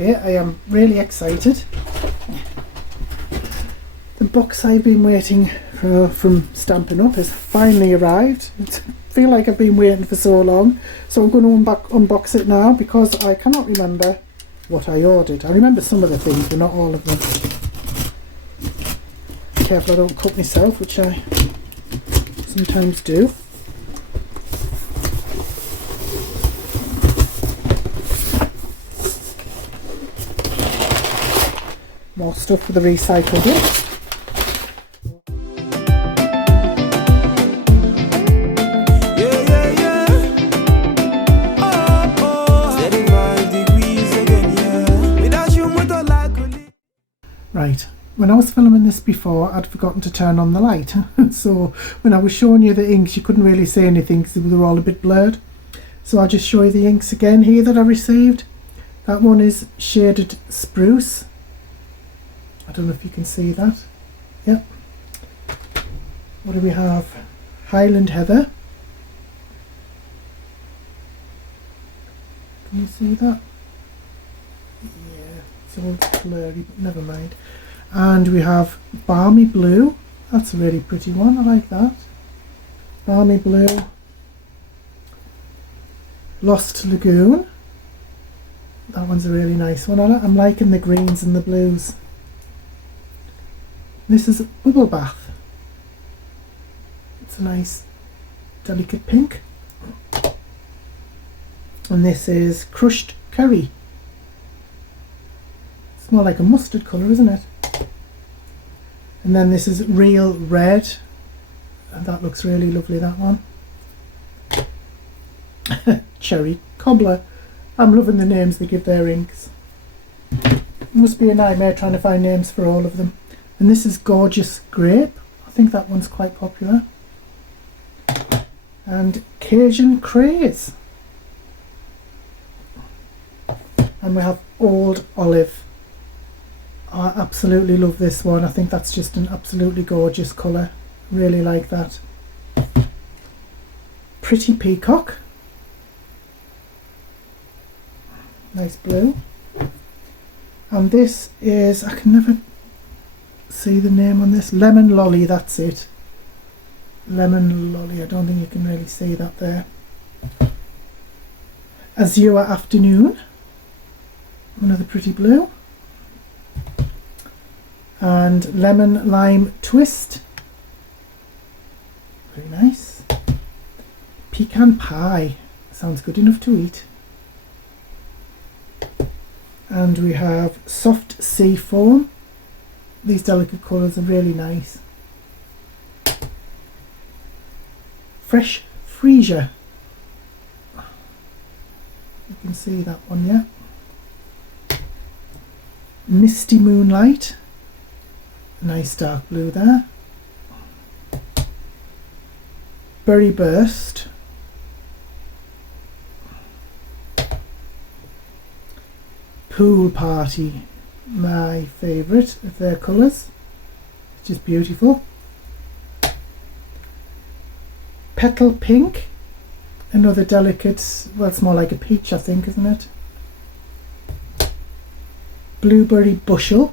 Okay, I am really excited. The box I've been waiting for from Stampin' Up has finally arrived. I feel like I've been waiting for so long, so I'm going to unbox it now because I cannot remember what I ordered. I remember some of the things, but not all of them. Careful I don't cut myself, which I sometimes do. More stuff for the recycle bin. Right, when I was filming this before, I'd forgotten to turn on the light. So when I was showing you the inks, you couldn't really see anything because they were all a bit blurred. So I'll just show you the inks again here that I received. That one is Shaded Spruce. I don't know if you can see that. Yep. What do we have? Highland Heather. Can you see that? Yeah, it's all blurry, but never mind. And we have Balmy Blue. That's a really pretty one. I like that. Balmy Blue. Lost Lagoon. That one's a really nice one. I'm liking the greens and the blues. This is Bubble Bath. It's a nice delicate pink. And this is Crushed Curry. It's more like a mustard colour, isn't it? And then this is Real Red. And that looks really lovely, that one. Cherry Cobbler. I'm loving the names they give their inks. It must be a nightmare trying to find names for all of them. And this is Gorgeous Grape. I think that one's quite popular. And Cajun Craze. And we have Old Olive. I absolutely love this one. I think that's just an absolutely gorgeous colour. Really like that. Pretty Peacock. Nice blue. And this is, I can never see the name on this. Lemon Lolly, that's it. Lemon Lolly, I don't think you can really see that there. Azure Afternoon. Another pretty blue. And Lemon Lime Twist. Very nice. Pecan Pie. Sounds good enough to eat. And we have Soft Sea Foam. These delicate colours are really nice. Fresh Freesia. You can see that one, yeah. Misty Moonlight. Nice dark blue there. Berry Burst. Pool Party. My favourite of their colours. It's just beautiful. Petal Pink. Another delicate, well, it's more like a peach, I think, isn't it? Blueberry Bushel.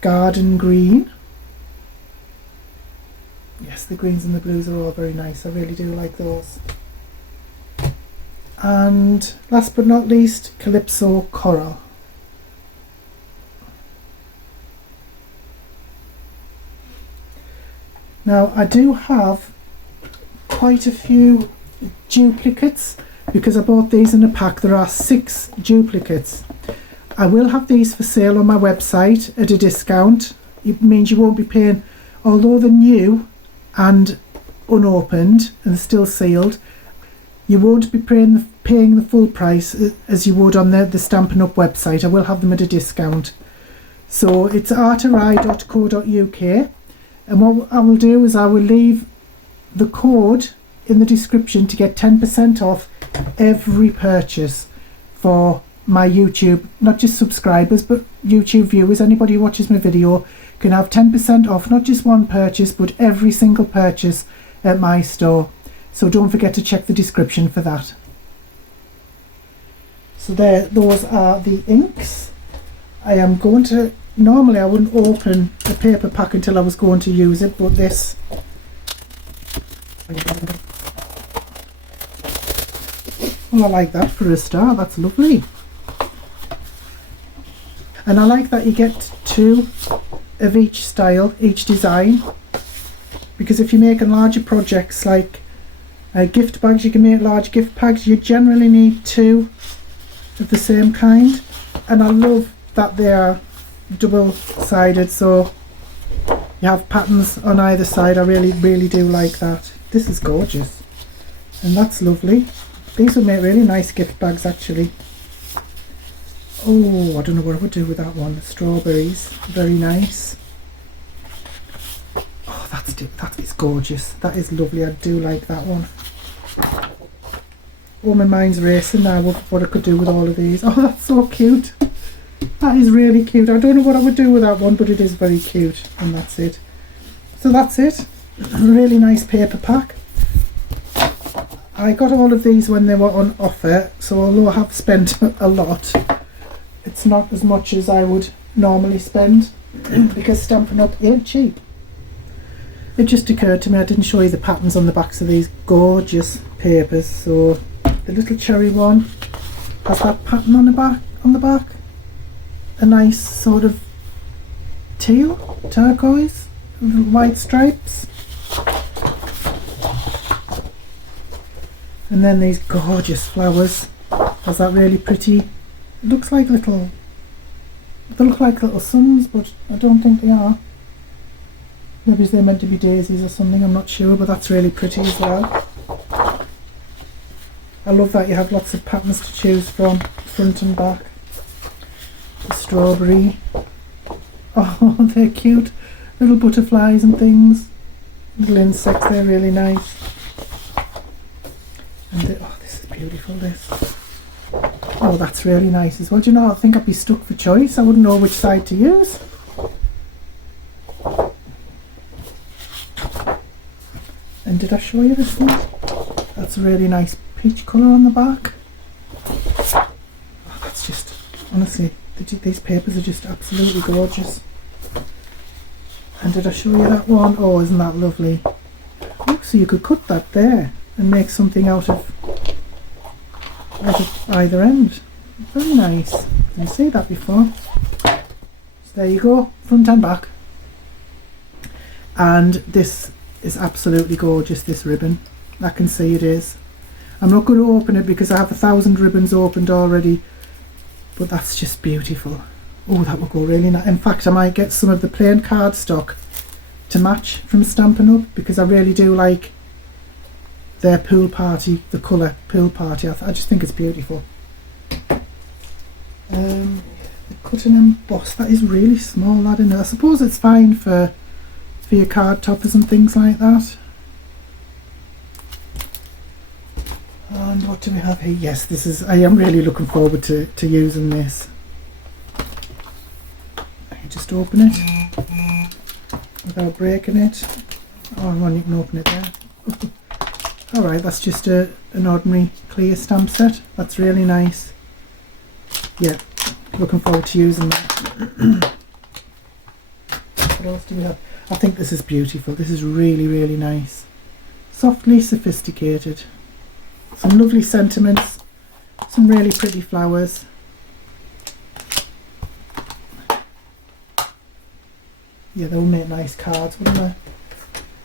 Garden Green. Yes, the greens and the blues are all very nice. I really do like those. And last but not least, Calypso Coral. Now I do have quite a few duplicates because I bought these in a pack. There are 6 duplicates. I will have these for sale on my website at a discount. It means you won't be paying, although they're new and unopened and still sealed, you won't be paying the full price as you would on the Stampin' Up website. I will have them at a discount. So it's artery.co.uk, and what I will do is I will leave the code in the description to get 10% off every purchase for my YouTube, not just subscribers but YouTube viewers. Anybody who watches my video can have 10% off not just one purchase but every single purchase at my store. So don't forget to check the description for that. So there, those are the inks. I am going to, normally I wouldn't open a paper pack until I was going to use it, but this, well, I like that for a start. That's lovely. And I like that you get 2 of each style, each design, because if you're making larger projects like gift bags, you can make large gift bags, you generally need 2 of the same kind. And I love that they are double-sided, so you have patterns on either side. I really do like that. This is gorgeous, and that's lovely. These would make really nice gift bags actually. Oh, I don't know what I would do with that one. The strawberries, very nice. Oh, that is gorgeous. That is lovely. I do like that one. Oh, my mind's racing now what I could do with all of these. Oh, that's so cute. That is really cute. I don't know what I would do with that one, but it is very cute. And that's it. So that's it. A really nice paper pack. I got all of these when they were on offer, so although I have spent a lot, it's not as much as I would normally spend because Stampin' Up ain't cheap. It just occurred to me I didn't show you the patterns on the backs of these gorgeous papers. So the little cherry one has that pattern on the back. A nice sort of teal, turquoise, little white stripes. And then these gorgeous flowers. Has that really pretty, it looks like little, they look like little suns, but I don't think they are. Maybe they're meant to be daisies or something, I'm not sure, but that's really pretty as well. I love that you have lots of patterns to choose from, front and back. The strawberry. Oh, they're cute. Little butterflies and things. Little insects, they're really nice. And oh, this is beautiful, this. Oh, that's really nice as well. Do you know, I think I'd be stuck for choice. I wouldn't know which side to use. And did I show you this one? That's a really nice peach colour on the back. Oh, that's just, honestly, these papers are just absolutely gorgeous. And did I show you that one? Oh, isn't that lovely? Oh, so you could cut that there and make something out of either end. Very nice. Didn't see that before. So there you go, front and back. And this is absolutely gorgeous, this ribbon. I can see it is. I'm not going to open it because I have 1,000 ribbons opened already, but that's just beautiful. Oh, that will go really nice. In fact, I might get some of the plain cardstock to match from Stampin' Up because I really do like their pool party, the colour pool party. I just think it's beautiful. The cut and emboss, that is really small, that in there. I suppose it's fine for your card toppers and things like that. And what do we have here? Yes, this is, I am really looking forward to using this. You just open it without breaking it. Oh, hang on, you can open it there. Alright, that's just an ordinary clear stamp set. That's really nice. Yeah, looking forward to using that. What else do we have? I think this is beautiful. This is really, really nice. Softly sophisticated. Some lovely sentiments. Some really pretty flowers. Yeah, they'll make nice cards, wouldn't they?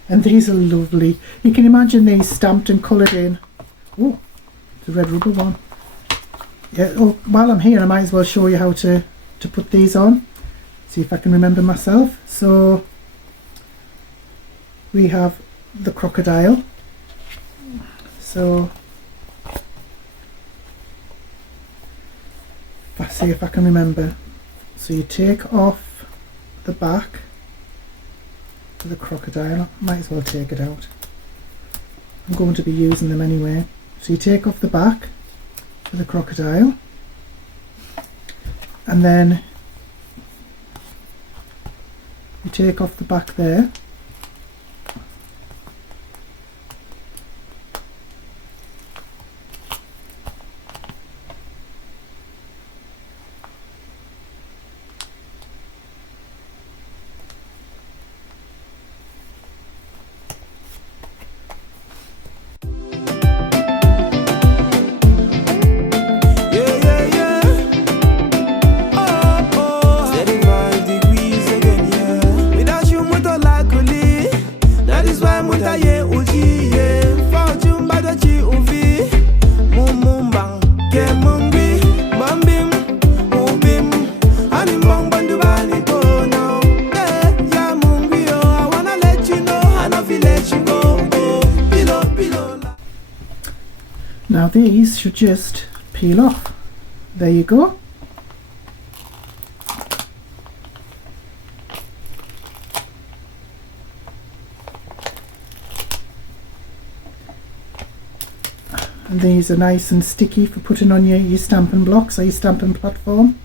And these are lovely. You can imagine these stamped and coloured in. Oh, the red rubber one. Yeah, oh, while I'm here I might as well show you how to put these on. See if I can remember myself. So we have the crocodile. So let's see if I can remember. So you take off the back for the crocodile. I might as well take it out. I'm going to be using them anyway. So you take off the back for the crocodile, and then you take off the back there, these should just peel off. There you go. And these are nice and sticky for putting on your stamping blocks or your stamping platform.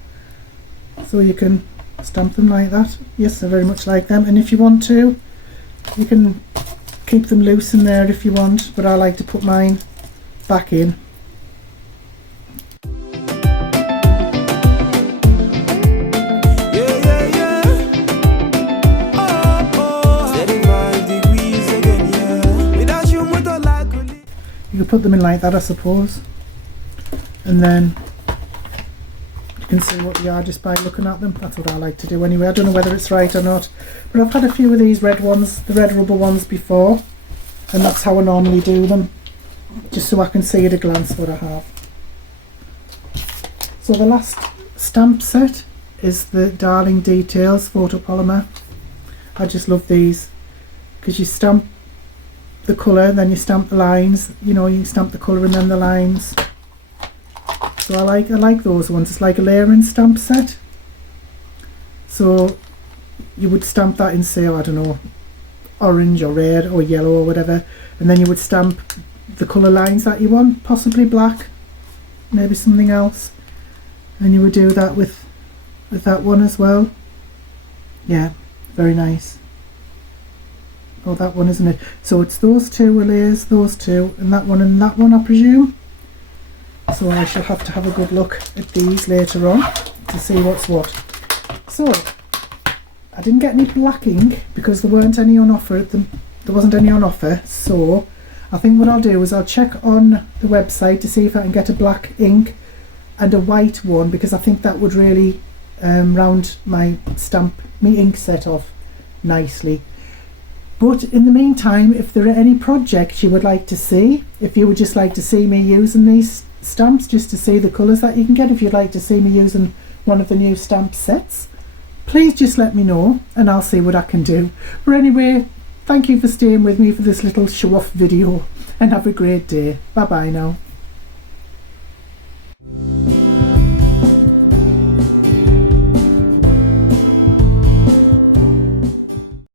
So you can stamp them like that. Yes, I very much like them. And if you want to, you can keep them loose in there if you want, but I like to put mine back in. You can put them in like that, I suppose, and then you can see what they are just by looking at them. That's what I like to do anyway. I don't know whether it's right or not, but I've had a few of these red ones, the red rubber ones before, and that's how I normally do them, just so I can see at a glance what I have. So the last stamp set is the Darling Details photopolymer. I just love these because you stamp the colour, then you stamp the lines, you know, you stamp the colour and then the lines. So I like those ones. It's like a layering stamp set. So you would stamp that in, say, I don't know, orange or red or yellow or whatever, and then you would stamp the colour lines that you want, possibly black, maybe something else, and you would do that with that one as well. Yeah, very nice. Oh, that one, isn't it? So it's those two layers, those two, and that one, I presume. So I shall have to have a good look at these later on to see what's what. So I didn't get any black ink because there weren't any on offer at them. There wasn't any on offer. So I think what I'll do is I'll check on the website to see if I can get a black ink and a white one, because I think that would really round my ink set off nicely. But in the meantime, if there are any projects you would like to see, if you would just like to see me using these stamps just to see the colours that you can get, if you'd like to see me using one of the new stamp sets, please just let me know and I'll see what I can do. But anyway, thank you for staying with me for this little show off video and have a great day. Bye bye now.